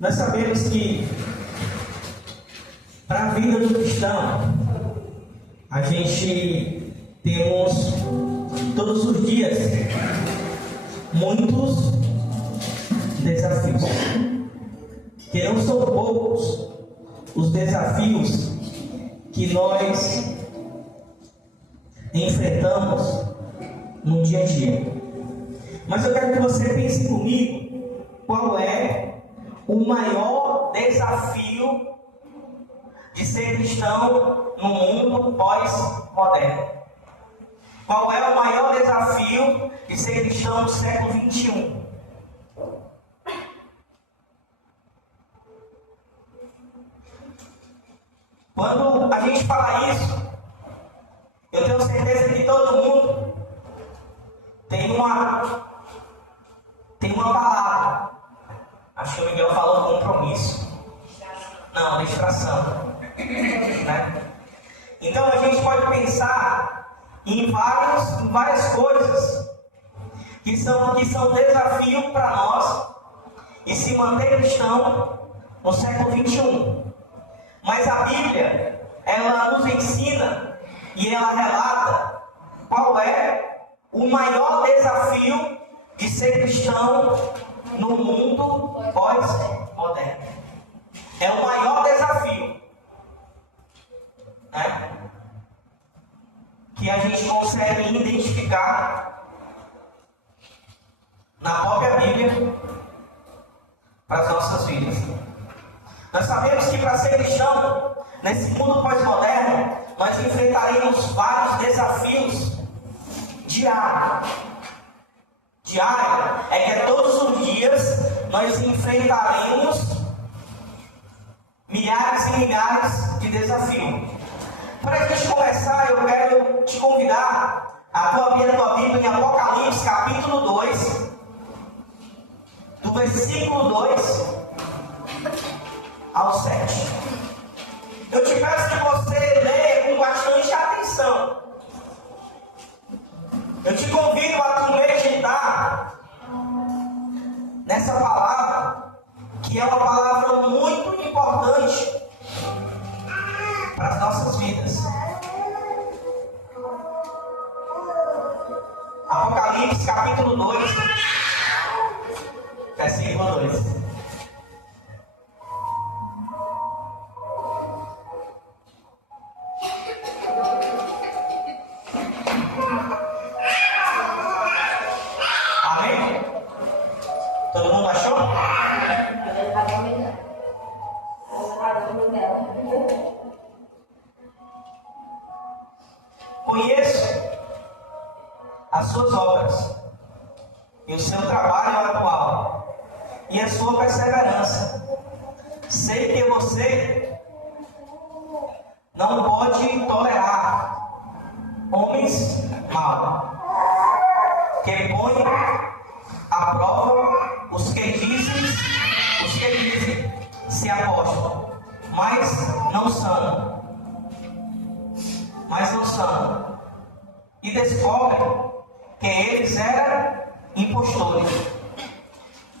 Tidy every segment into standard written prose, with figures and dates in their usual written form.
Nós sabemos que para a vida do cristão, a gente temos todos os dias muitos desafios. Que não são poucos os desafios que nós enfrentamos no dia a dia. Mas eu quero que você pense comigo qual é o maior desafio de ser cristão no mundo pós-moderno. Qual é o maior desafio de ser cristão no século XXI? Quando a gente fala isso, eu tenho certeza que todo mundo tem uma palavra. Acho que o Miguel falou compromisso. Não, distração. Né? Então a gente pode pensar em várias coisas que são desafio para nós e se manter cristão no século XXI. Mas a Bíblia, ela nos ensina e ela relata qual é o maior desafio de ser cristão no mundo pós-moderno. É o maior desafio, né, que a gente consegue identificar na própria Bíblia para as nossas vidas. Nós sabemos que para ser cristão, nesse mundo pós-moderno, nós enfrentaremos vários desafios diários. Diário é que todos os dias nós enfrentaremos milhares e milhares de desafios. Para a gente começar, eu quero te convidar a abrir a tua Bíblia em Apocalipse, capítulo 2, do versículo 2 ao 7. Eu te peço que você leia com bastante atenção. Eu te convido a tu meditar nessa palavra, que é uma palavra muito importante para as nossas vidas. Apocalipse, capítulo 2, versículo 2. Todo mundo achou? Conheço as suas obras e o seu trabalho atual e a sua perseverança. Sei que você não pode tolerar homens maus que põem à prova os que dizem se apóstolos, mas não são. E descobrem que eles eram impostores.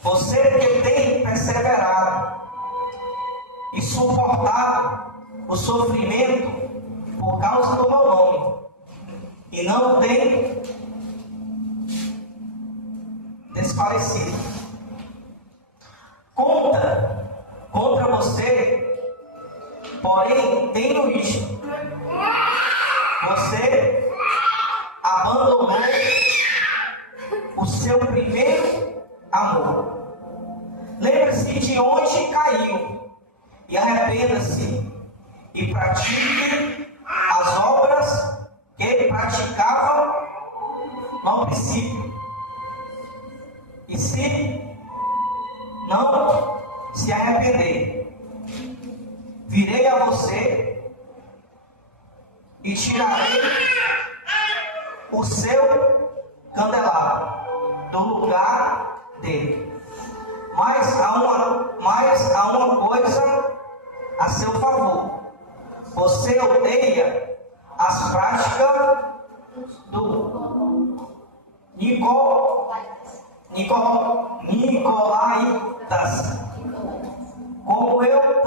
Você que tem perseverado e suportado o sofrimento por causa do meu nome e não tem desfalecido. Contra você, porém, tenho isto: você abandonou o seu primeiro amor. Lembre-se de onde caiu e arrependa-se e pratique as obras que praticava no princípio. E se não se arrepender, virei a você e tirarei o seu candelabro do lugar dele. Mas há uma coisa a seu favor: você odeia as práticas do nicolaítas.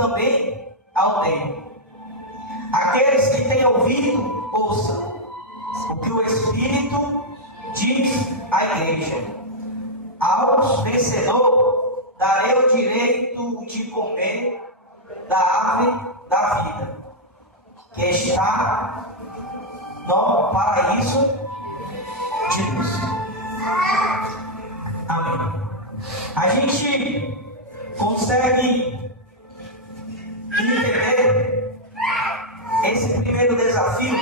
também ao dele. Aqueles que têm ouvido, ouçam o que o Espírito diz à igreja. Aos vencedores darei o direito de comer da árvore da vida, que está no paraíso de Deus. Amém. A gente consegue entender esse primeiro desafio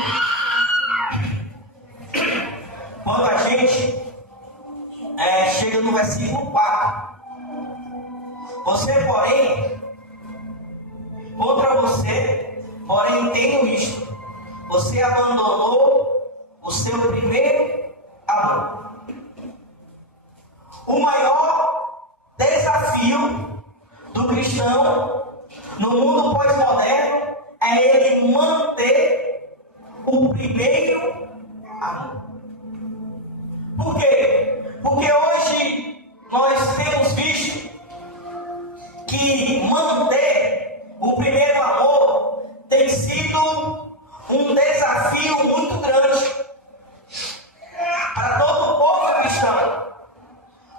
quando a gente chega no versículo 4. Você, porém, contra você, porém tenho isto: você abandonou o seu primeiro amor. O maior desafio do cristão no mundo pós-moderno é ele manter o primeiro amor. Por quê? Porque hoje nós temos visto que manter o primeiro amor tem sido um desafio muito grande para todo o povo cristão.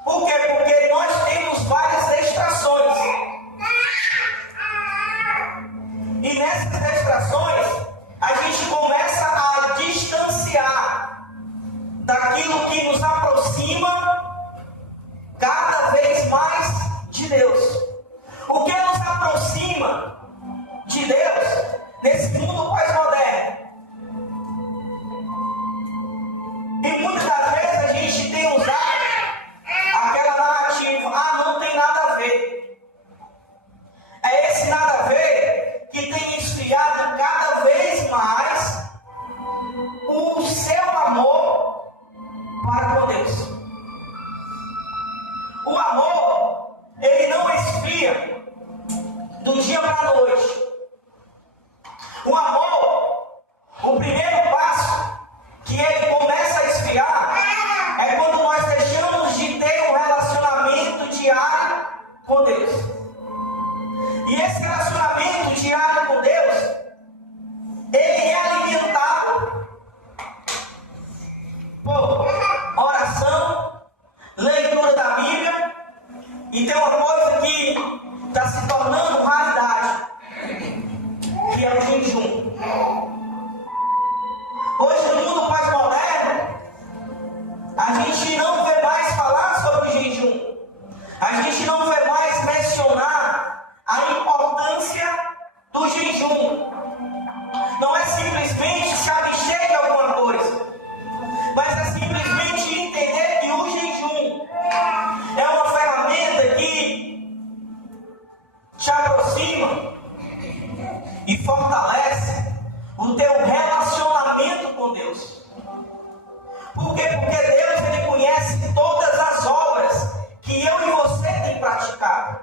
Por quê? Porque nós temos várias distrações. E nessas distrações, a gente começa a distanciar daquilo que nos aproxima cada vez mais de Deus. O que nos aproxima de Deus nesse mundo pós-moderno? E muitas das vezes a gente tem usado aquela narrativa: não tem nada a ver. É esse nada a ver que tem esfriado cada vez mais o seu amor para com Deus. O amor, ele não esfria do dia para a noite. O amor, o primeiro passo que ele começa a esfriar é quando nós deixamos de ter um relacionamento diário com Deus. E esse relacionamento diário com Deus, ele é alimentado por oração, leitura da Bíblia, e tem uma coisa que está se tornando raridade, que é o jejum. Hoje no mundo pós-moderno, a gente não vê mais falar sobre jejum. A gente não vê mais mencionar a importância do jejum. Não é simplesmente se abster de alguma coisa, mas é simplesmente entender que o jejum é uma ferramenta que te aproxima e fortalece o teu relacionamento com Deus. Por quê? Porque Deus, ele conhece todas as obras que eu e você tem praticado.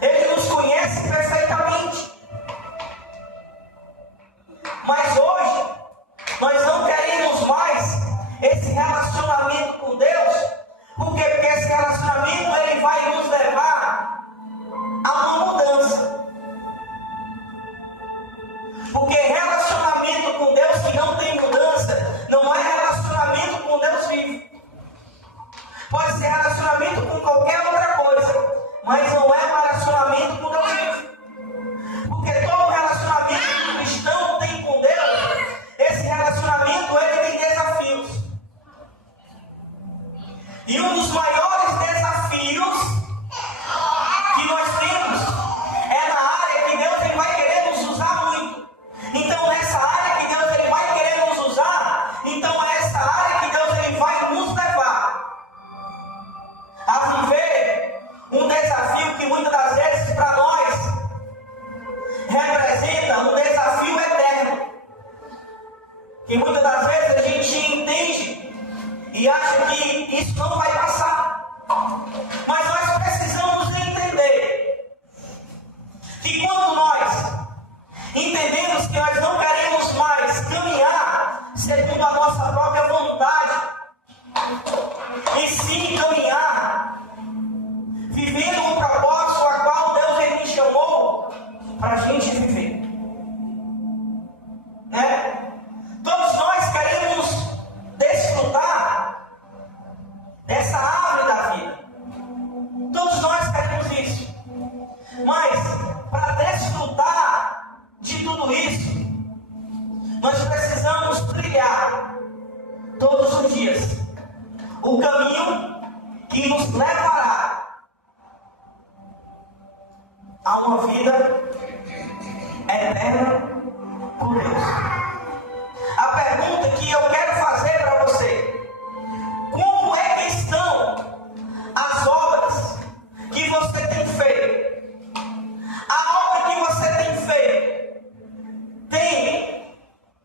Ele nos conhece perfeitamente. Mas hoje, nós não queremos mais esse relacionamento com Deus. Por quê? Porque esse relacionamento, ele vai nos levar a uma mudança. Porque relacionamento com Deus que não tem mudança, não é relacionamento com Deus vivo. Pode ser relacionamento com qualquer outra coisa, mas não é um relacionamento com Deus vivo. Porque todo relacionamento que o cristão tem com Deus, esse relacionamento, ele tem desafios. E um dos maiores desafios que nós temos é na área que Deus, ele vai querer nos usar muito. Então, nessa área que Deus, ele vai querer nos usar, então Mas, para desfrutar de tudo isso, nós precisamos trilhar todos os dias o caminho que nos levará a uma vida eterna com Deus. A pergunta que eu quero fazer para você: como é que estão as obras que você tem feito? A obra que você tem feito tem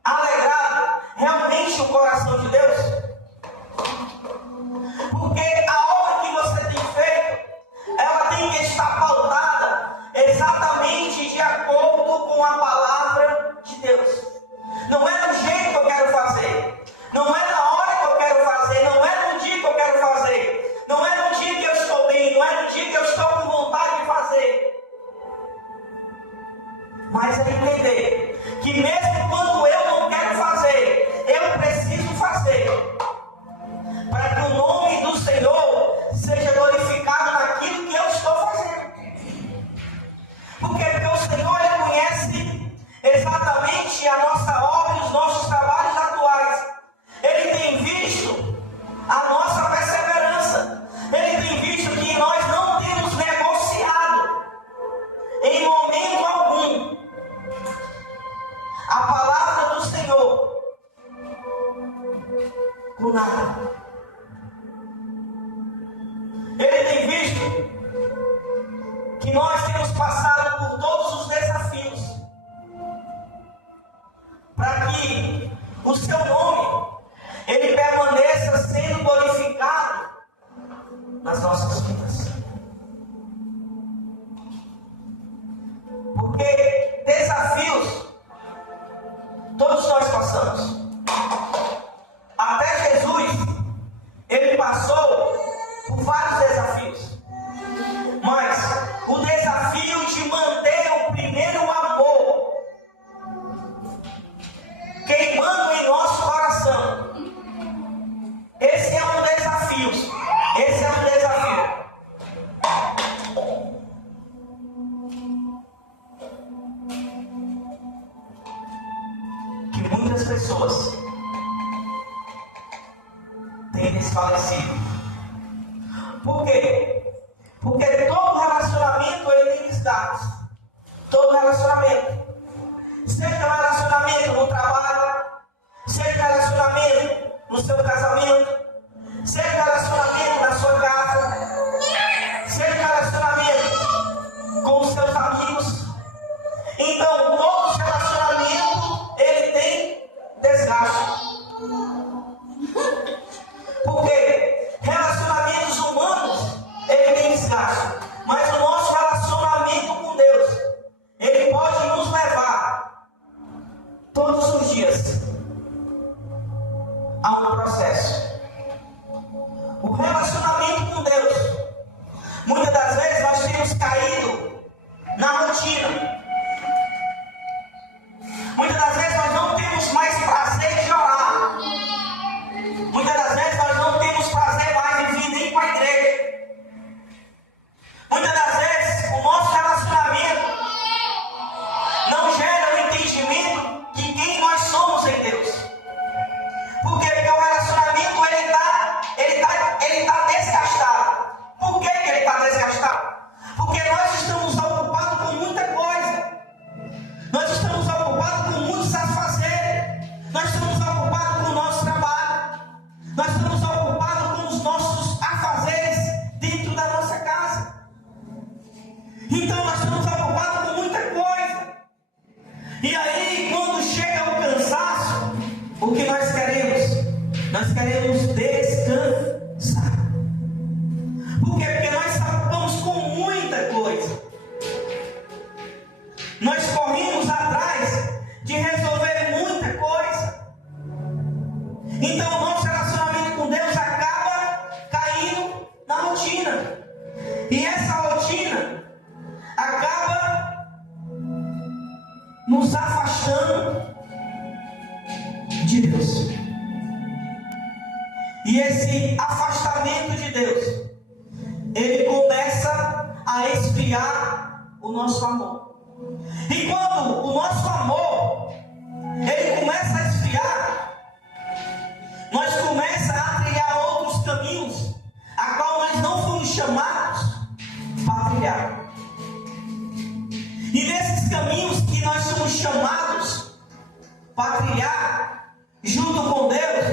alegrado realmente o coração de Deus? Porque a obra que você tem feito, ela tem que estar pautada exatamente de acordo com a palavra de Deus. Não é do jeito que eu quero fazer, não é na hora que eu quero fazer, não é no dia que eu quero fazer, não é no dia que eu estou bem, não é no dia que eu estou com vontade de fazer. Mas é entender que mesmo quando eu não quero fazer, eu preciso fazer, para que o nome do Senhor seja glorificado naquilo que eu estou fazendo. Porque o Senhor, Ele conhece exatamente a nossa obra e os nossos trabalhos atuais. Ele tem visto a nossa perseverança. Ele tem visto que nós não temos negociado em momento algum a palavra do Senhor com nada. Ele tem visto que nós temos passado por todos os desafios para que o seu nome ele permaneça sendo glorificado nas nossas vidas. Porque desafios todos nós passamos. Até Jesus, ele passou por vários desafios. Mas o desafio de manter o primeiro amor queimando em nosso coração, esse é um desafio. Esse é um desafio. Que muitas pessoas têm desfalecido. Por quê? Porque todo relacionamento ele tem desgastes. Todo relacionamento. Seja relacionamento no trabalho, seja relacionamento no seu casamento, seja relacionamento na sua casa, seja relacionamento com os seus amigos. Então, todo relacionamento ele tem desgaste. Porque relacionamentos humanos ele tem desgaste, mas o nosso relacionamento com Deus ele pode nos levar todos os dias a um processo. O relacionamento com Deus, muitas das vezes nós temos caído na rotina. Muitas das vezes nós não temos mais prazer de orar. Muitas das vezes nós não temos prazer mais em vir nem para a igreja. Muitas das vezes o nosso relacionamento não gera o entendimento de quem nós somos em Deus. Por quê? Porque o relacionamento ele tá desgastado. Por que ele está desgastado? Porque nós estamos ocupados com muita coisa. Nós estamos ocupados com muitos afazeres. Nós estamos ocupados com o nosso trabalho. Nós estamos ocupados com os nossos afazeres dentro da nossa casa. Então nós estamos ocupados com muita coisa. E aí, quando chega o cansaço, o que nós queremos? Nós queremos descansar. Por quê? Porque nós estamos com muita coisa. Nós corremos atrás de resolver muita coisa. Então o nosso relacionamento com Deus acaba caindo na rotina. E essa rotina acaba nos afastando de Deus. E esse afastamento de Deus, ele começa a esfriar o nosso amor. E quando o nosso amor ele começa a esfriar, nós começamos a trilhar outros caminhos, a qual nós não fomos chamados para trilhar. E nesses caminhos que nós somos chamados para trilhar junto com Deus,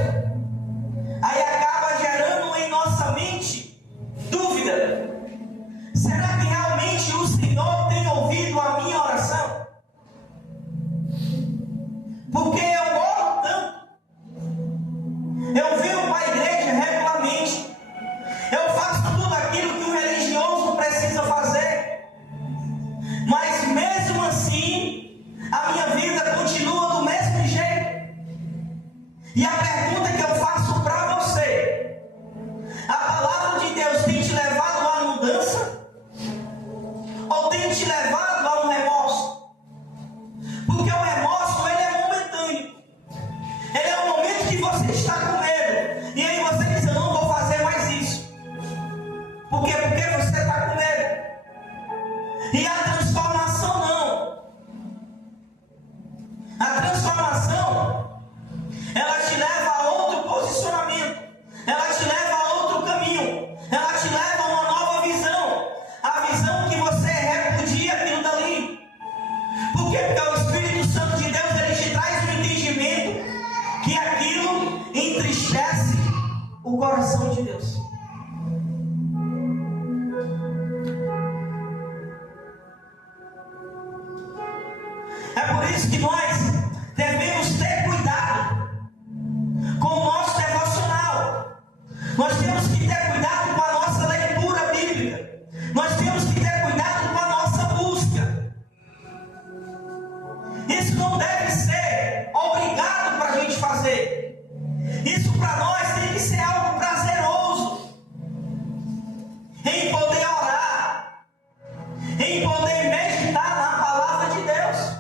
aí acaba gerando em nossa mente dúvida: será que realmente o Senhor tem ouvido a minha oração? Porque eu oro tanto, eu venho para a igreja regularmente, eu faço tudo aquilo que um religioso precisa fazer, mas mesmo assim a minha vida continua do mesmo jeito. E a pergunta que eu faço para você: a palavra de Deus tem te levado à mudança? Ou tem te levado a um remorso? Porque o remorso ele é momentâneo. Ele é o momento que você está com medo, e aí você diz: eu não vou fazer mais isso. Por quê? Porque você está com medo. E a transformação não. A transformação, ela te leva a outro posicionamento, ela te leva a outro caminho, ela te leva a uma nova visão, a visão que você repudia aquilo dali. Por quê? Porque o Espírito Santo de Deus, ele te traz o entendimento que aquilo entristece o coração de Deus. É por isso que nós devemos ter cuidado com o nosso devocional. Nós temos que ter cuidado com a nossa leitura bíblica. Nós temos que ter cuidado com a nossa busca. Isso não deve ser obrigado para a gente fazer. Isso para nós tem que ser algo prazeroso. Em poder orar, em poder meditar na palavra de Deus.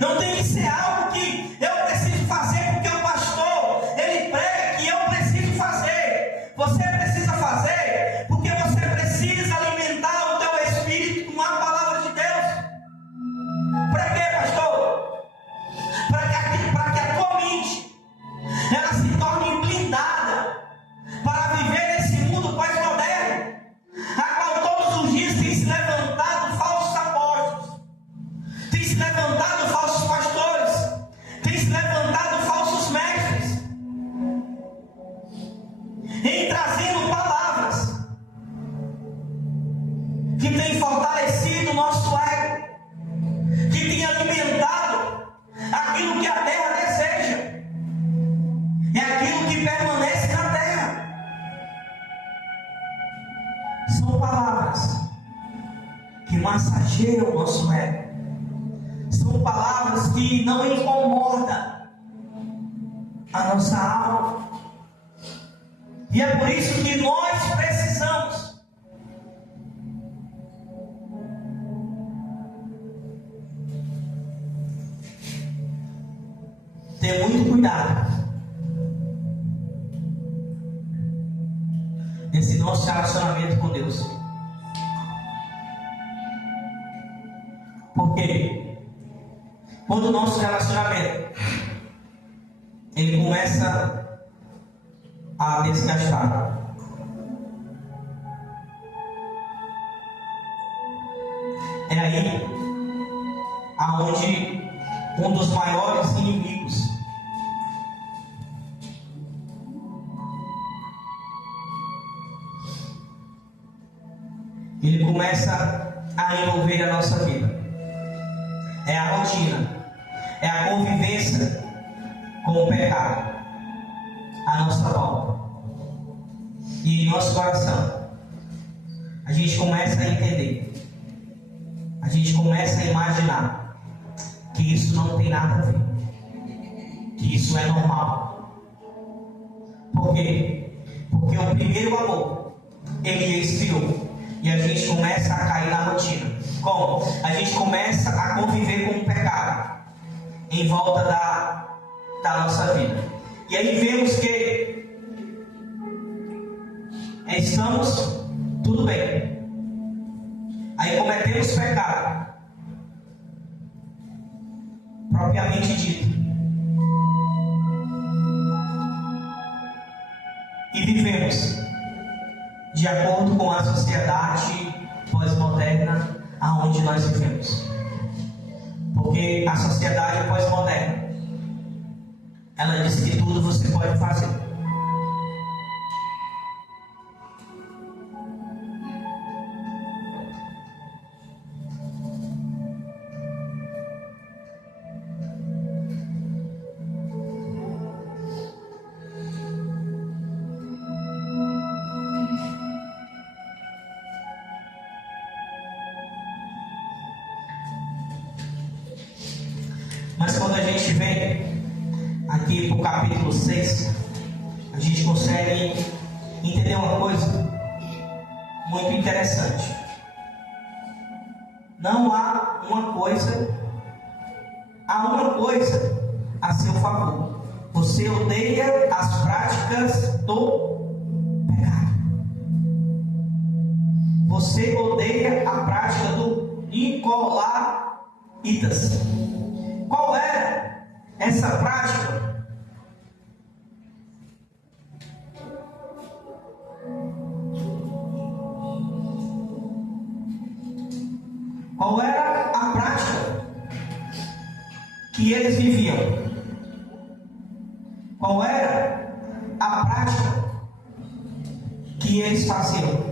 Não tem que ser algo que eu preciso fazer porque o pastor, ele prega que eu preciso fazer. Você precisa fazer porque você precisa alimentar o teu espírito com a palavra de Deus. Para quê, pastor? Para que a tua mente ela se torne blindada para viver nesse mundo pós-moderno, a qual todos os dias tem se levantado falsos apóstolos, tem se levantado falsos pastores, tem se levantado falsos mestres, em trazendo palavras que tem fortalecido o nosso ego, que tem alimentado aquilo que a terra deseja, é aquilo que permanece na terra. São palavras que massageiam o nosso ego. São palavras que não incomodam a nossa alma. E é por isso que nós precisamos ter muito cuidado nesse nosso relacionamento com Deus. Porque quando o nosso relacionamento ele começa a desgastar, é aí aonde um dos maiores inimigos ele começa a envolver a nossa vida. É a rotina, é a convivência com o pecado à nossa volta. E em nosso coração a gente começa a entender, a gente começa a imaginar que isso não tem nada a ver, que isso é normal. Por quê? Porque o primeiro amor ele esfriou e a gente começa a cair na rotina. Como? A gente começa a conviver com o pecado em volta da nossa vida. E aí vemos que estamos tudo bem. cometemos pecado, propriamente dito, e vivemos de acordo com a sociedade pós-moderna aonde nós vivemos. Porque a sociedade pós-moderna, ela diz que tudo você pode fazer. Mas quando a gente vem aqui para o capítulo 6, a gente consegue entender uma coisa muito interessante. Não há uma coisa a seu favor. Você odeia as práticas do pecado. Você odeia a prática do Nicolaitas. Qual era essa prática? Qual era a prática que eles viviam? Qual era a prática que eles faziam?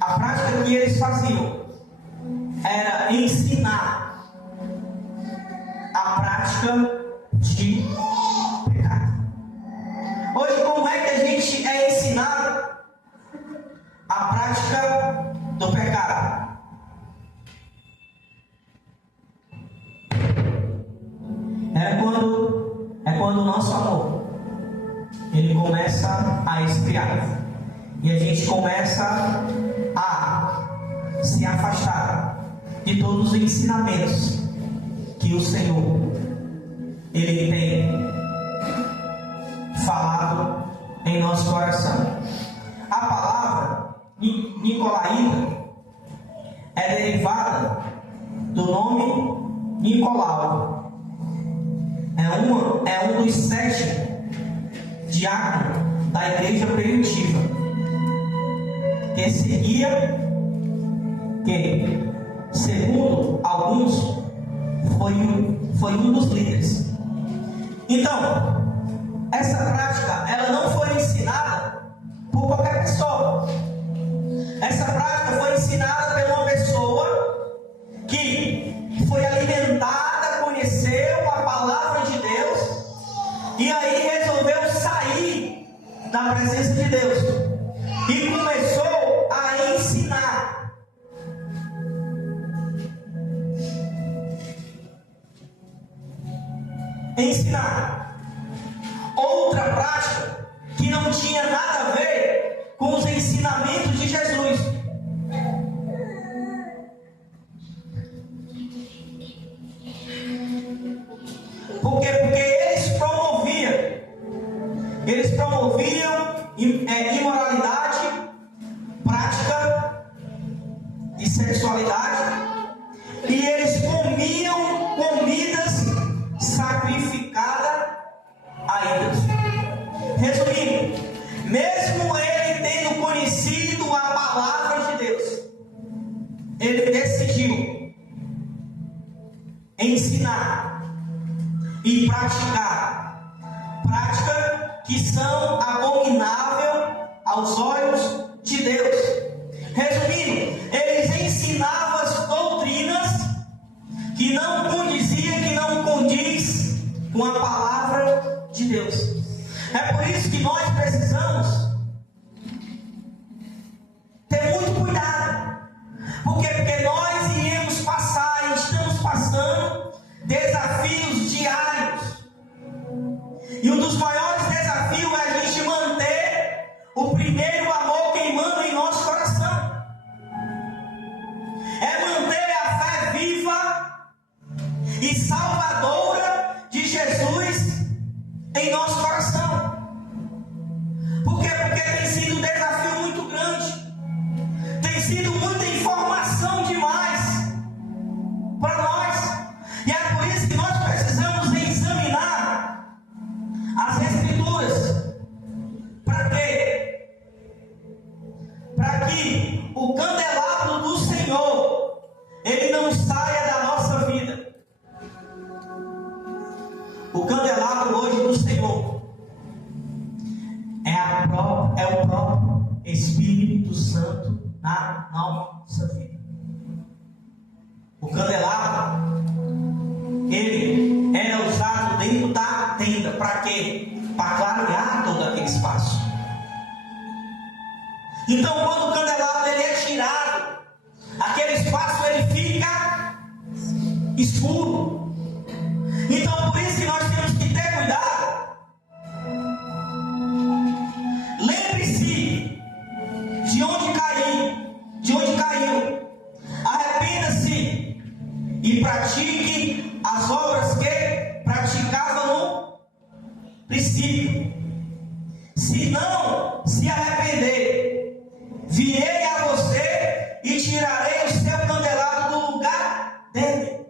A prática que eles faziam era ensinar a prática de pecado. Hoje, como é que a gente é ensinado a prática do pecado? É quando o nosso amor ele começa a esfriar e a gente começa a se afastar de todos os ensinamentos que o Senhor ele tem falado em nosso coração. A palavra Nicolaíta é derivada do nome Nicolau. É um dos 7 diáconos da igreja primitiva, que segundo alguns, foi um dos líderes. Então, essa prática, ela não foi ensinada por qualquer pessoa. Essa prática foi ensinada por uma pessoa que foi alimentada, conheceu a palavra de Deus, e aí resolveu sair da presença de Deus e começou a ensinar. Outra prática que não tinha nada a ver com os ensinamentos de Jesus. Por quê? Porque eles promoviam imoralidade, prática de sexualidade, e eles comiam comidas sacrificadas a ídolos. Resumindo, mesmo ele tendo conhecido a palavra de Deus, ele decidiu ensinar e praticar práticas que são abomináveis aos olhos de Deus. Resumindo, eles ensinavam as doutrinas que não condiziam, que não condiz com a palavra de Deus. É por isso que nós precisamos ter muito cuidado. Porque nós iremos passar, e estamos passando, desafios diários. E um dos maiores desafios é a gente manter o primeiro amor queimando em nosso coração. É manter a fé viva e salvadora de Jesus em nosso coração. nossa vida. O candelabro, ele era usado dentro da tenda. Para quê? Para clarear todo aquele espaço. Então, quando o candelabro ele é tirado, aquele espaço ele fica escuro. Então, por isso que nós temos que ter cuidado. Lembre-se de onde caiu. Arrependa-se e pratique as obras que praticava no princípio. Se não se arrepender, virei a você e tirarei o seu candelabro do lugar dele.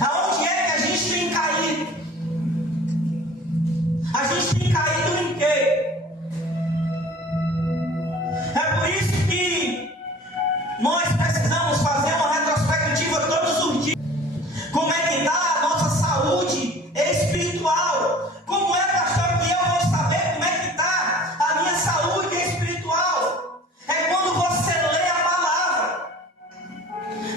Aonde é que a gente tem caído? A gente tem caído em quê? É por isso que nós precisamos fazer uma retrospectiva todos os dias. Como é que está a nossa saúde espiritual? Como é, pastor, que eu vou saber como é que está a minha saúde espiritual? É quando você lê a palavra.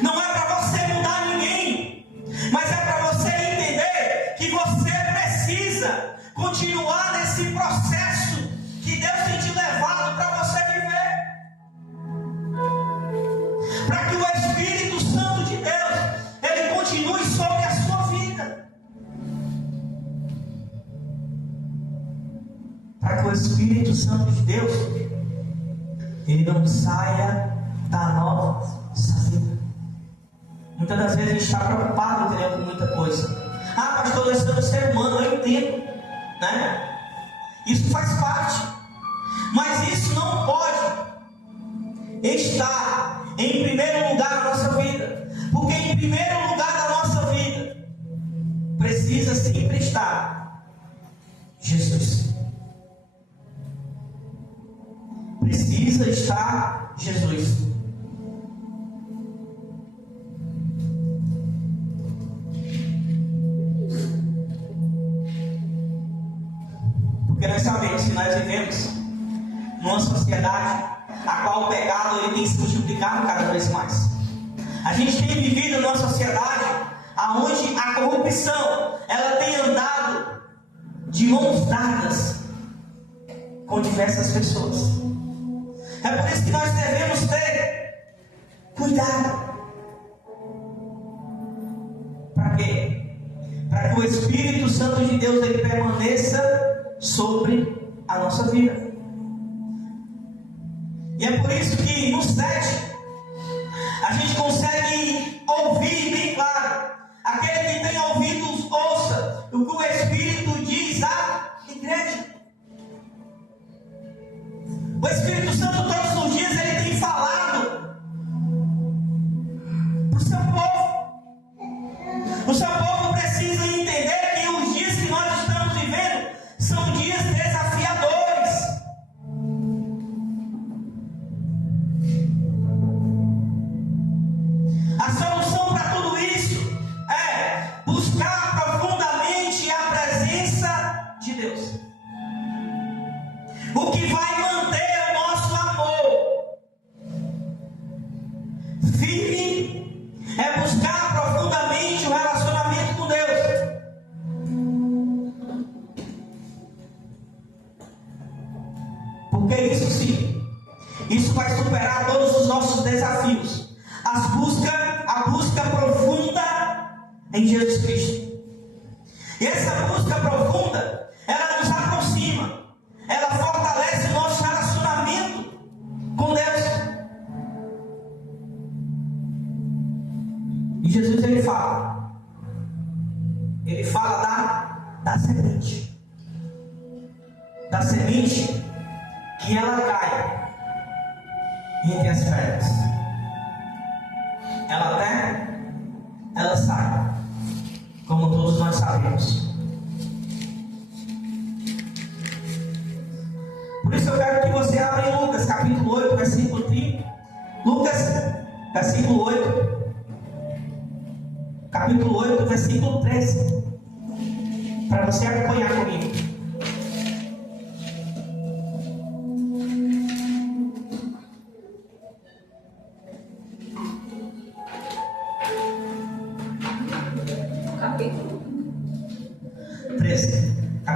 Não é para você mudar ninguém, mas é para você entender que você precisa continuar nesse processo que Deus tem te levado para você viver. Para que o Espírito Santo de Deus ele continue sobre a sua vida. Para que o Espírito Santo de Deus ele não saia da nossa vida. Muitas das vezes a gente está preocupado, entendeu, com muita coisa. Ah, pastor, nós somos ser humano, eu entendo, né? Isso faz parte, mas isso não pode estar em primeiro lugar na nossa vida, porque em primeiro lugar da nossa vida precisa sempre estar Jesus. Precisa estar Jesus. Porque nós sabemos que nós vivemos numa sociedade a qual o pecado ele tem se multiplicado cada vez mais. A gente tem vivido numa sociedade onde a corrupção ela tem andado de mãos dadas com diversas pessoas. É por isso que nós devemos ter cuidado. Para quê? Para que o Espírito Santo de Deus ele permaneça sobre a nossa vida. E é por isso que no 7 a gente consegue ouvir bem claro. Aquele que tem ouvidos, ouça o que o Espírito diz à igreja. O Espírito Santo todos os dias ele tem falado para o seu povo. O seu povo precisa entender que os dias que nós estamos vivendo são dias desafiadores. A solução para tudo isso é buscar profundamente a presença de Deus. O que vai manter o nosso amor firme é buscar profundamente o relacionamento com Deus. Porque isso sim, isso vai superar todos os nossos desafios. A busca profunda em Jesus Cristo. E essa busca profunda, ela nos aproxima. Ela fortalece o nosso relacionamento com Deus. E Jesus ele fala da semente. Da semente que ela cai entre as pedras. Ela até, ela sai, como todos nós sabemos. Por isso eu quero que você abra em Lucas, capítulo 8, versículo 30. Lucas, capítulo 8, capítulo 8, versículo 13. Para você acompanhar comigo.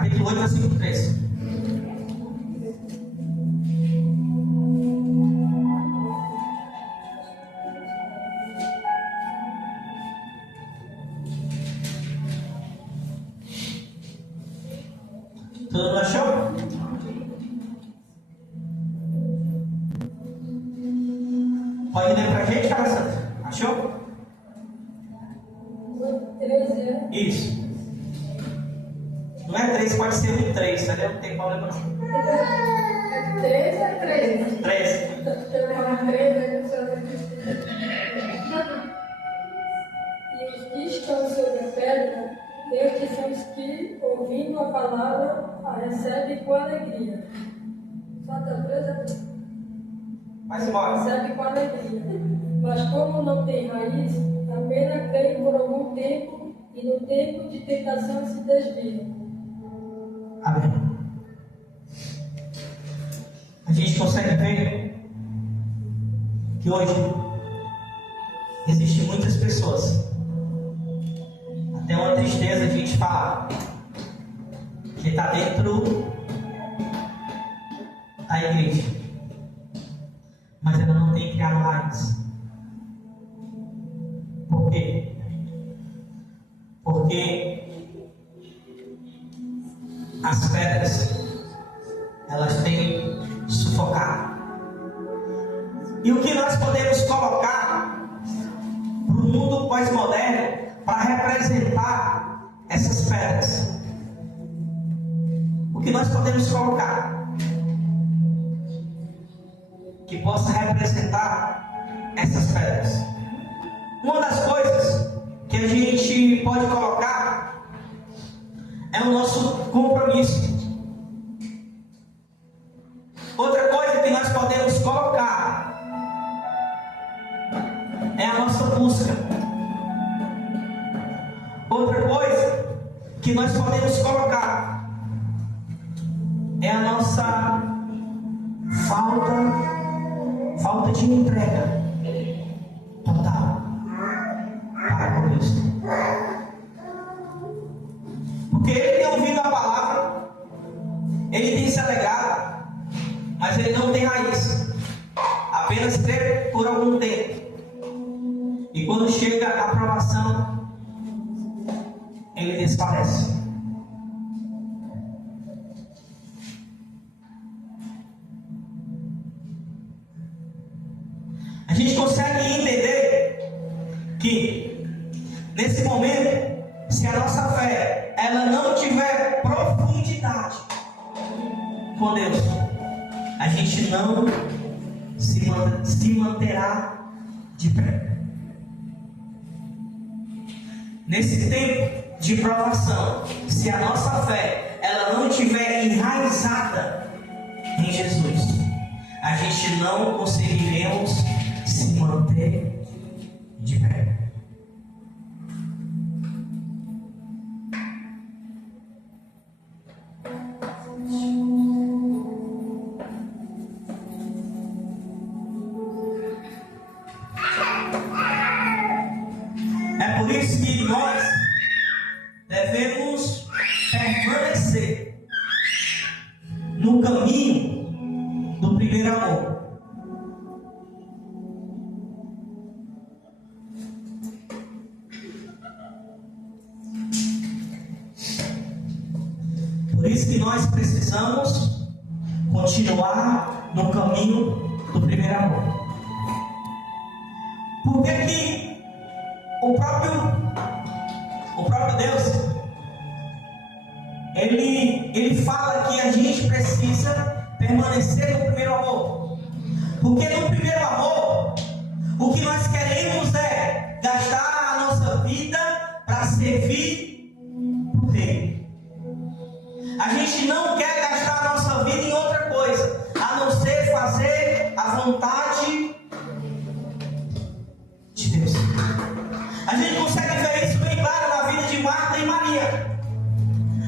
capítulo 8, versículo 3. Todo mundo achou? Pode ler pra gente, Alessandra? Achou? 13. Isso. Não é 3, pode ser 23, entendeu? Não tem problema não. 13 é 13. 13. Eu falo 13, e os que estão sobre a pedra, estes são os que, ouvindo a palavra, a recebem com alegria. Só até o 13 Vai embora. recebe com alegria. Mas como não tem raiz, apenas creem por algum tempo e no tempo de tentação se desviam. Amém. A gente consegue ver que hoje existem muitas pessoas, até uma tristeza de a gente falar, que está dentro da igreja, mas ela não tem criado raiz. Por quê? Porque as pedras, elas têm sufocado. E o que nós podemos colocar para o mundo pós-moderno para representar essas pedras? O que nós podemos colocar que possa representar essas pedras? Uma das coisas que a gente pode colocar é o nosso compromisso. Outra coisa que nós podemos colocar é a nossa busca. Outra coisa que nós podemos colocar é a nossa falta de entrega total para com Cristo. Porque ele tem ouvido a palavra, ele tem se alegrado, mas ele não tem raiz. Apenas crê por algum tempo. E quando chega a aprovação, ele desfalece. A gente consegue entender que nesse momento, se a nossa fé ela não tiver profundidade com Deus, a gente não se manterá de pé. Nesse tempo de provação, se a nossa fé ela não estiver enraizada em Jesus, a gente não conseguiremos se manter de pé. É por isso que nós devemos permanecer no caminho do primeiro amor. Por isso que nós precisamos continuar no caminho do primeiro amor. Por que que o próprio Deus ele fala que a gente precisa permanecer no primeiro amor? Porque no primeiro amor, o que nós queremos é gastar a nossa vida para servir o Rei. A gente não quer gastar a nossa vida em outra coisa, a não ser fazer a vontade de Deus. A gente consegue ver isso bem claro na vida de Marta e Maria.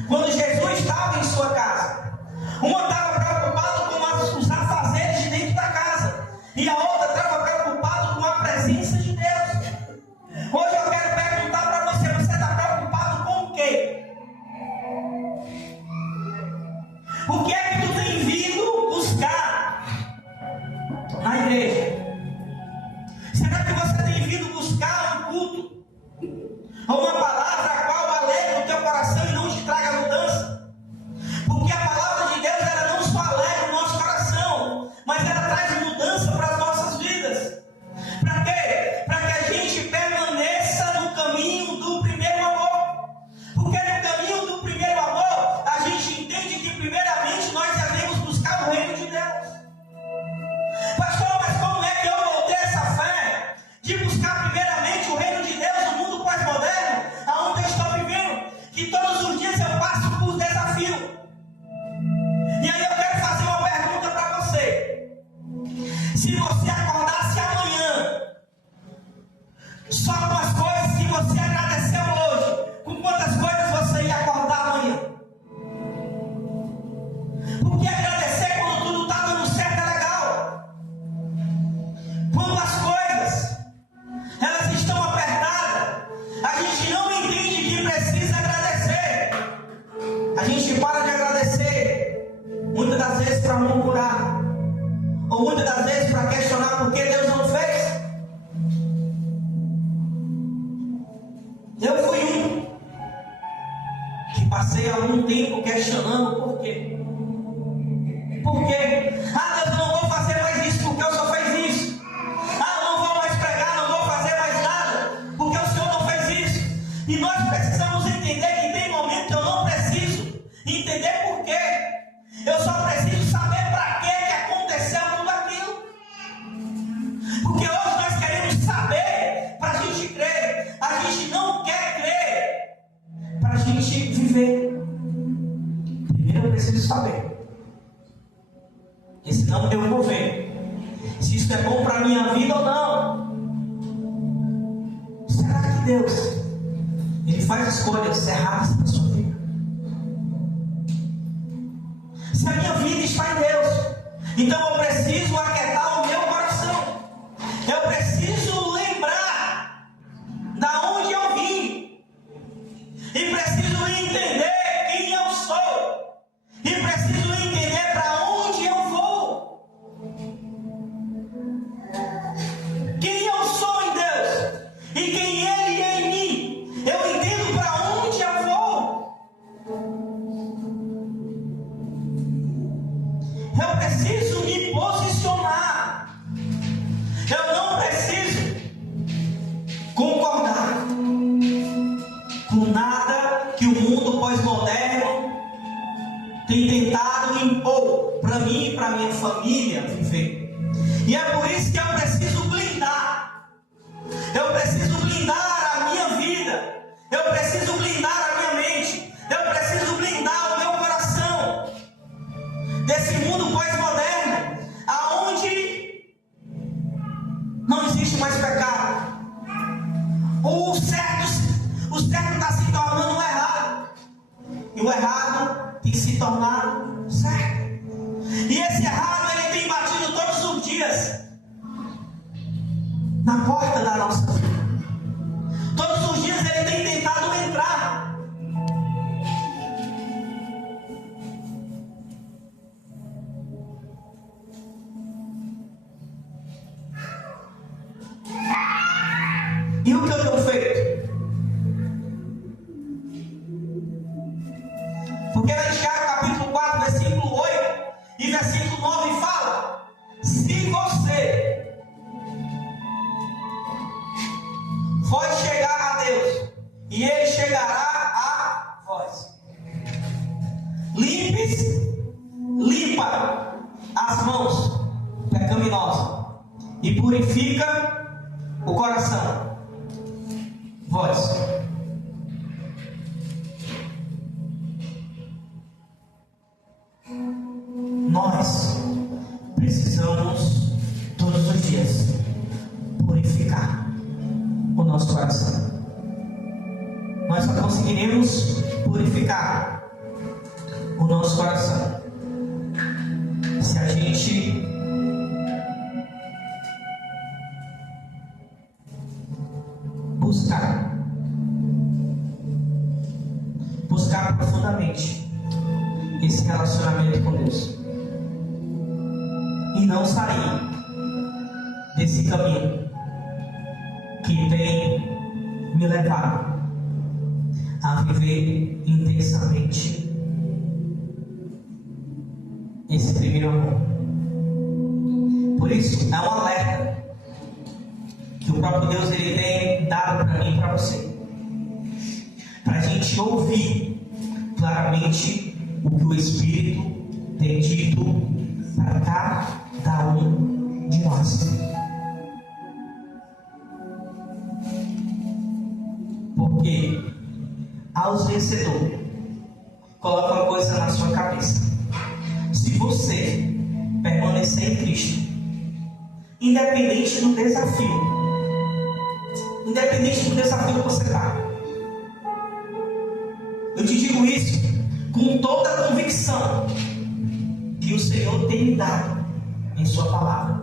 Quando Jesus estava em sua casa, uma estava preocupada com os afazeres de dentro da casa, e a outra estava preocupada com a presença de Deus. Hoje eu quero perguntar para você, você está preocupado com o quê? O que é que tu tem vindo buscar na igreja? Será que você tem vindo buscar um culto? Ou uma palavra a qual alegra o teu coração e não te traga mudança? Porque a palavra de Deus, ela não só alegra o nosso coração, mas ela traz mudança para as nossas vidas. Para quê? Para que a gente permaneça no caminho do primeiro amor. Porque no caminho do primeiro amor, a gente entende que primeiramente nós devemos buscar o reino de Deus. Pastor, mas como é que eu vou ter essa fé de buscar primeiramente o reino de Deus no mundo pós-moderno, aonde eu estou vivendo, que todos os dias eu passo por desafio? E aí eu quero fazer uma pergunta para você. Se você acordasse amanhã só com as coisas que você agradeceu hoje, com quantas coisas você ia acordar amanhã? Porque agradecer quando tudo está dando certo é legal. Quando as coisas elas estão apertadas, a gente não entende que precisa agradecer. A gente para de agradecer muitas das vezes para murmurar, ou muitas das vezes para questionar por que Deus não fez. Eu fui um que passei algum tempo questionando por quê. Por quê? Ah, Deus, eu não vou fazer mais isso porque o Senhor fez isso. Ah, eu não vou mais pregar, não vou fazer mais nada porque o Senhor não fez isso. E nós precisamos entender que tem momentos que eu não preciso entender por quê. Eu só preciso saber para que aconteceu tudo aquilo. Porque hoje nós queremos saber para a gente crer. A gente não quer crer para a gente viver. Primeiro eu preciso saber. Porque senão eu vou ver se isso é bom para a minha vida ou não. Será que Deus, Ele faz escolhas erradas para a sua vida? Se a minha vida está em Deus, então eu preciso aquietar o meu coração. Eu preciso lembrar da onde eu vim. E preciso entender quem eu sou. E preciso entender para onde eu vou. Quem eu sou em Deus e quem Ele é em mim. Eu entendo para onde eu vou. Eu preciso me posicionar. Eu não preciso concordar com nada que o mundo pós-moderno tem tentado impor para mim e para minha família viver. E é por isso que eu preciso blindar. Eu preciso blindar a minha vida. Eu preciso blindar a minha mente. Eu preciso blindar o meu coração desse mundo pós-moderno, aonde não existe mais pecado. O certo está se tornando o errado. E o errado tem se tornado certo. E esse errado, ele tem batido todos os dias na porta da nossa vida. Todos os dias ele tem tentado entrar. E o que eu tenho feito? Porque lá em Tiago, capítulo 4, versículo 8 e versículo 9 fala: se você for chegar a Deus, e Ele chegará a vós. Limpa as mãos pecaminosas e purifica o coração. Vós. Nós precisamos todos os dias purificar o nosso coração. Nós só conseguiremos purificar o nosso coração se a gente buscar profundamente esse relacionamento com Deus e não sair desse caminho que tem me levado a viver intensamente esse primeiro amor. Por isso, é um alerta que o próprio Deus ele tem dado para mim e para você, para a gente ouvir claramente o que o Espírito tem dito para cada um de nós. Porque aos vencedores, coloca uma coisa na sua cabeça: se você permanecer em Cristo, independente do desafio que você está, eu te digo isso com toda a convicção que o Senhor tem me dado em sua palavra.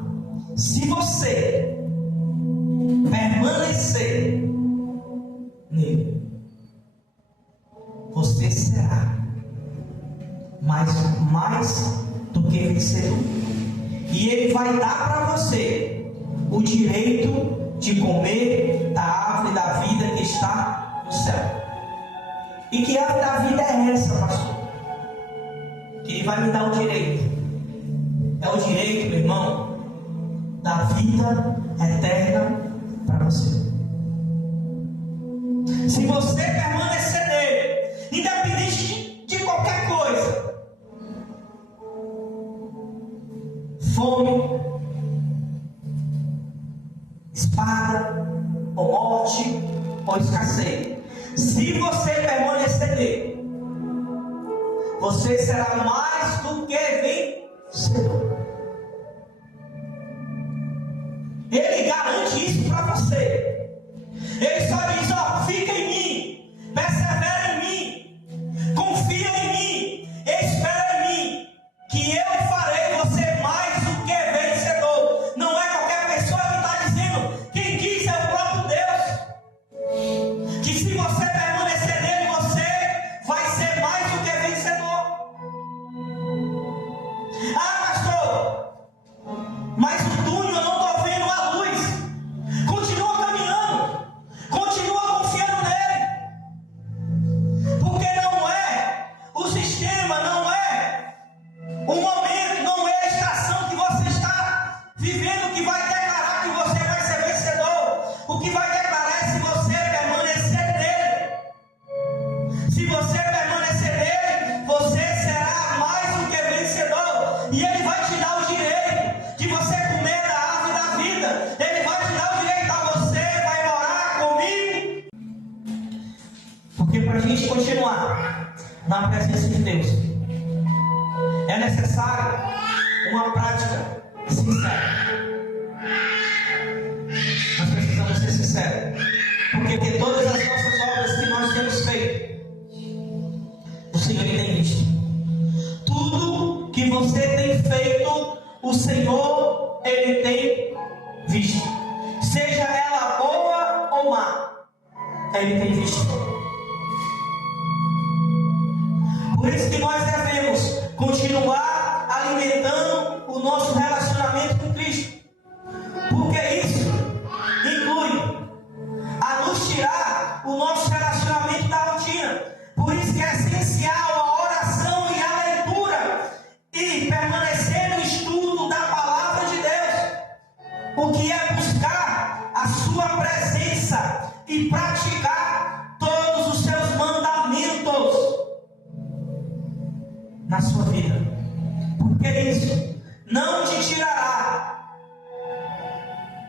Se você permanecer nele, você será mais do que vencedor. E ele vai dar para você o direito de comer da árvore da vida que está no céu. E que árvore da vida é essa, pastor? Que ele vai me dar o direito. É o direito, meu irmão, da vida eterna para você. Se você permanecer nele, independente de qualquer coisa, fome, espada, ou morte, ou escassez, se você permanecer nele, você será mais do que vencedor. Ele garante isso para você. Ele só diz: ó, fica em mim, persevera em mim, confia em mim, espera em mim, que eu farei você mais do que vencedor. Não é qualquer pessoa que está dizendo, quem diz é o próprio Deus, que se você permanecer nele, você vai ser mais do que vencedor. Ah, pastor, mas o túnel eu não estou vendo a luz. Continua caminhando, continua confiando nele, porque não é o sistema, não é o momento, não é a estação que você está vivendo que vai declarar que você vai ser vencedor. O que vai declarar é se você permanecer nele. Se você permanecer nele, você será mais do que vencedor. E ele vai te dar o direito de você comer da árvore da vida. Ele vai te dar o direito a você, vai morar comigo. Porque para a gente continuar na presença de Deus, é necessário uma prática sincera. Nós precisamos ser sinceros. Porque todas as nossas obras que nós temos feito, o Senhor tem visto. Tudo que você tem feito, o Senhor Ele tem visto. Seja ela boa ou má, Ele tem visto. Por isso que nós devemos continuar alimentando o nosso relacionamento com Cristo. Porque isso inclui a nos tirar o nosso relacionamento da rotina. Por isso que é essencial a oração e a leitura e permanecer no estudo da palavra de Deus. O que é buscar a sua presença e praticar todos os seus mandamentos na sua vida. Porque isso não te tirará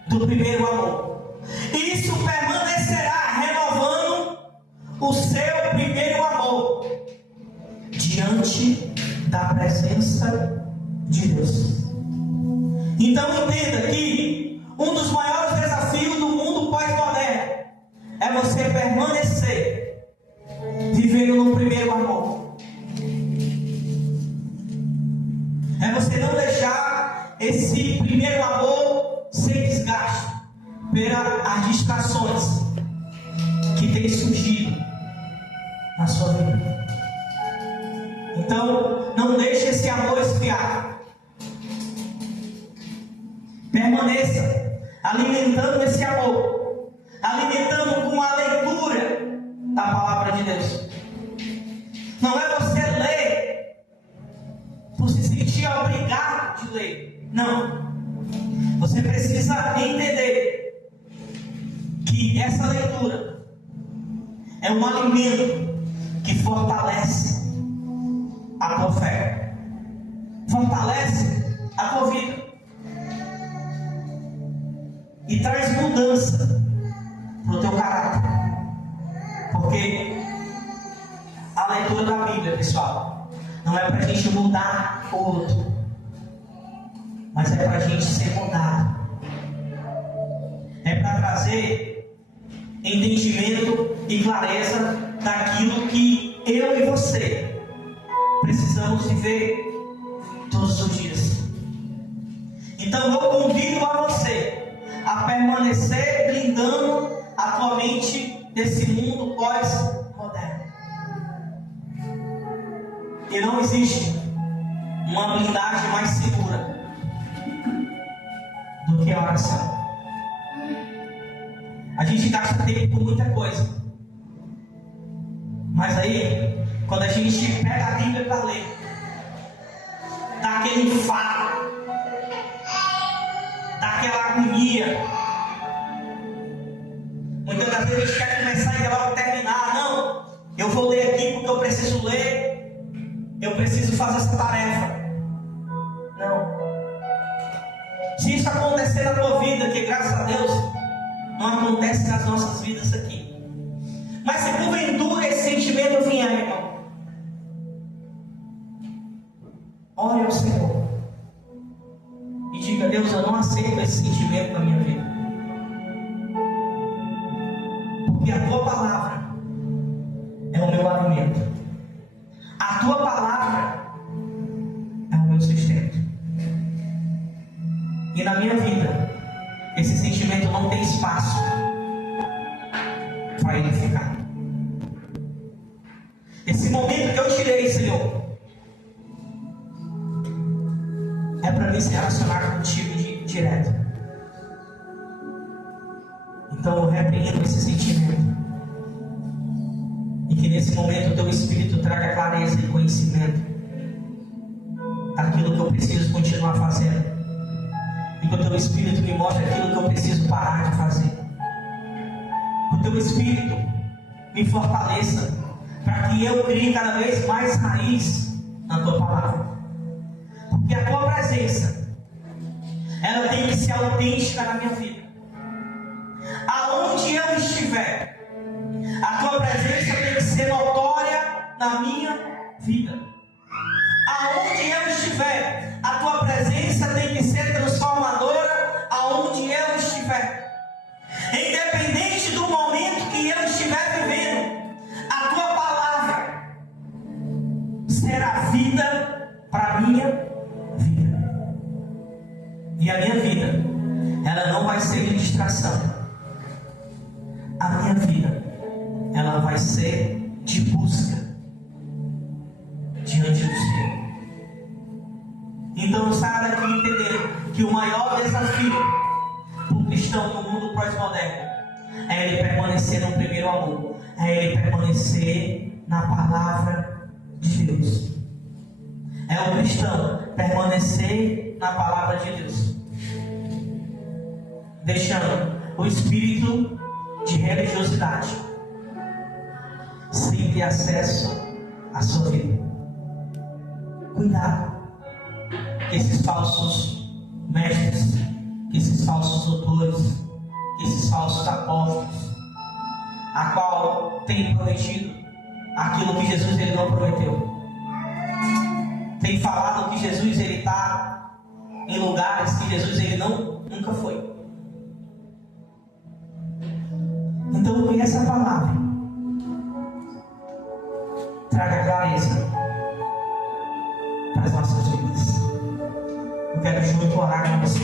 do primeiro amor. Isso permanecerá renovando o seu primeiro amor diante da presença de Deus. Então entenda que um dos maiores desafios do mundo pós-moderno é você permanecer vivendo no primeiro amor. É você não deixar esse primeiro amor ser desgaste pelas distrações que têm surgido na sua vida. Então Então, não deixe esse amor esfriar. Permaneça alimentando esse amor, alimentando com a leitura da palavra de Deus. Não é você ler por se sentir obrigado de ler. Não. Você precisa entender que essa leitura é um alimento que fortalece a tua fé, fortalece a tua vida e traz mudança para o teu caráter. Porque a leitura da Bíblia, pessoal, não é para a gente mudar o outro, mas é para a gente ser mudado. É para trazer entendimento e clareza daquilo que eu e você precisamos viver todos os dias. Então eu convido a você a permanecer blindando a tua mente desse mundo pós-moderno. E não existe uma blindagem mais segura do que a oração. A gente gasta tempo com muita coisa, mas aí, quando a gente pega a Bíblia para ler, dá aquele enfado, dá aquela agonia. Muitas das vezes a gente quer começar e logo terminar. Não, eu vou ler aqui porque eu preciso ler, eu preciso fazer essa tarefa. Não. Se isso acontecer na tua vida, que graças a Deus não acontece nas nossas vidas aqui, mas se porventura esse sentimento vier, irmão, ore ao Senhor e diga: Deus, eu não aceito esse sentimento na minha vida, porque a tua palavra é o meu alimento, a tua palavra é o meu sustento, e na minha vida esse sentimento não tem espaço para ele ficar. Esse momento que eu tirei, Senhor, é para mim se relacionar contigo direto. Então eu repreendo esse sentimento, e que nesse momento o teu Espírito traga clareza e conhecimento daquilo que eu preciso continuar fazendo, e que o teu Espírito me mostre aquilo que eu preciso parar de fazer. Que o teu Espírito me fortaleça para que eu crie cada vez mais raiz na tua palavra. Porque a tua presença, ela tem que ser autêntica na minha vida. Aonde eu estiver, a tua presença tem que ser notória na minha vida. Aonde eu estiver, a tua presença tem que ser transformadora aonde eu estiver. Independente do momento que eu estiver vivendo, a tua palavra será vida para a minha vida. E a minha vida, ela não vai ser de distração. A minha vida, ela vai ser de busca diante do Senhor. Então saia daqui entendendo que o maior desafio do cristão no mundo pós-moderno é ele permanecer no primeiro amor, é ele permanecer na palavra de Deus. É o cristão permanecer na palavra de Deus, deixando o espírito de religiosidade sem ter acesso à sua vida. Cuidado, que esses falsos mestres, que esses falsos doutores, que esses falsos apóstolos, a qual tem prometido aquilo que Jesus ele não prometeu, tem falado que Jesus ele está em lugares que Jesus ele nunca foi. Então que essa palavra traga clareza para as nossas vidas. Eu quero junto orar com você.